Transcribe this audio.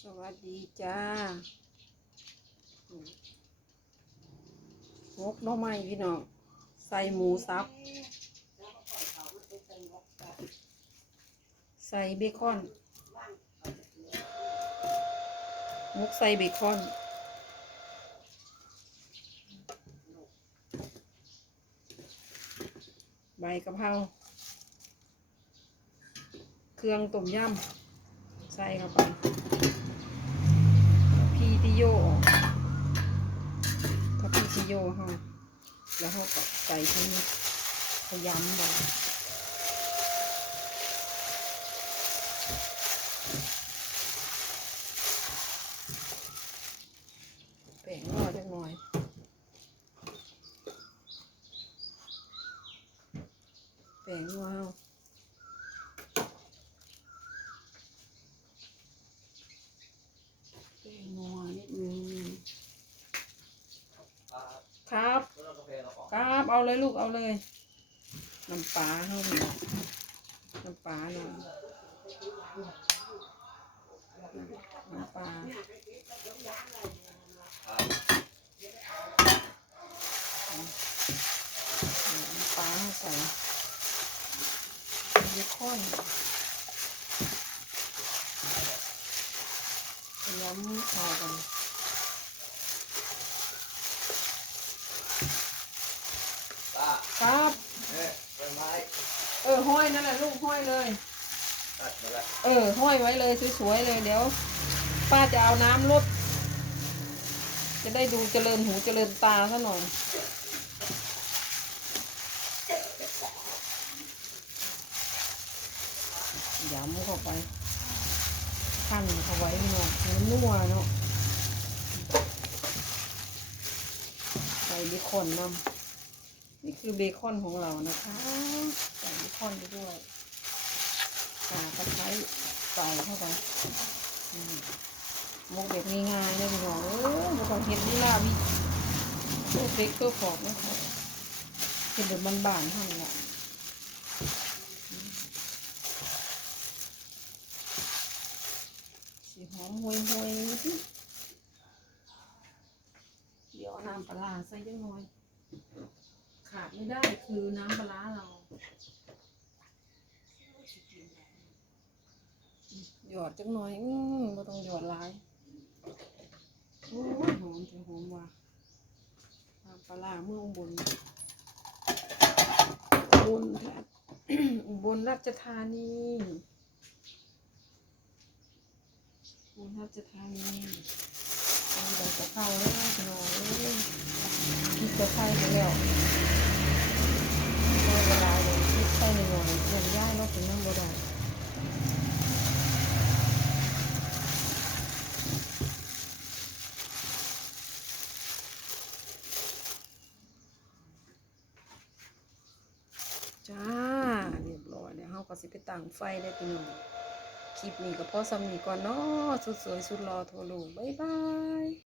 สวัสดีจ้าหกหน้อไม้พี่น้อง ใส่หมูสับ ใส่เบคอนหมกใส่เบคอน ใบกะเพรา เครื่องต้มยำ ใส่เข้าไป พีติโยออกถ้าพีติโยเฮาแล้วเฮาก็ใส่ที่นี่พยายามไปแป้งนัวจักหน่อยแป้งวเฮาแป้งนัวนิดนึงครับ ครับเอาเลยลูกเอาเลยน้ำปลาเฮานี่น้ำปลาหน่อยน้ำปลาน้ำปลาเฮาใส่เบคอนย้ำพอกัน ป้า ครับ เนี่ยต้นไม้ เออห้อยนั่นแหละลูกห้อยเลย ตัดมาแล้วเออ ห้อยไว้เลยสวยๆเลยเดี๋ยว ป้าจะเอาน้ำลดจะได้ดูเจริญหูเจริญตาซะหน่อย ย้ำเข้าไปขั้นเข้าไว้หน่อยให้มันนัวเนาะใส่เบคอนนำ นี่คือเบคอนของเรานะคะใส่เบคอนไปด้วยขาตะไคร้ใส่เข้าไปมหมกแบบง่ายๆเลยพี่น้องเออบ่ต้องเห็ดลีลาวิตัวเฟกตัวขอบนะคะเห็ดแบบบานๆท่านั้นแหละสีหอมห่วยๆนิดเดี๋ยวน้ำปลาใส่จังหน่อย ขาดไม่ได้คือน้ำปลาร้าเราหยอดจังหน่อยอืมบ่ต้องหยอดหลายโอ้ยหอมจะหอมว่ะน้ำปลาร้าเมืองอุบนบลราชอุบลราชธานีบลราชธานีเอาใบกะเพราเลยพี่น้องเอ้ยคิดจะใส่ไปแล้ว ไม่เวลาเลยคิดใส่ในหน่อยเนย่ายเราถึงนั่งบ่ได้จ้าเรียบร้อยแล้วเฮาก็สิไปตั้งไฟได้พี่น้องคลิปนี้ก็พอสำนีก่อนเนาะสุดสวยสุดรอโทรลูกบ๊ายบาย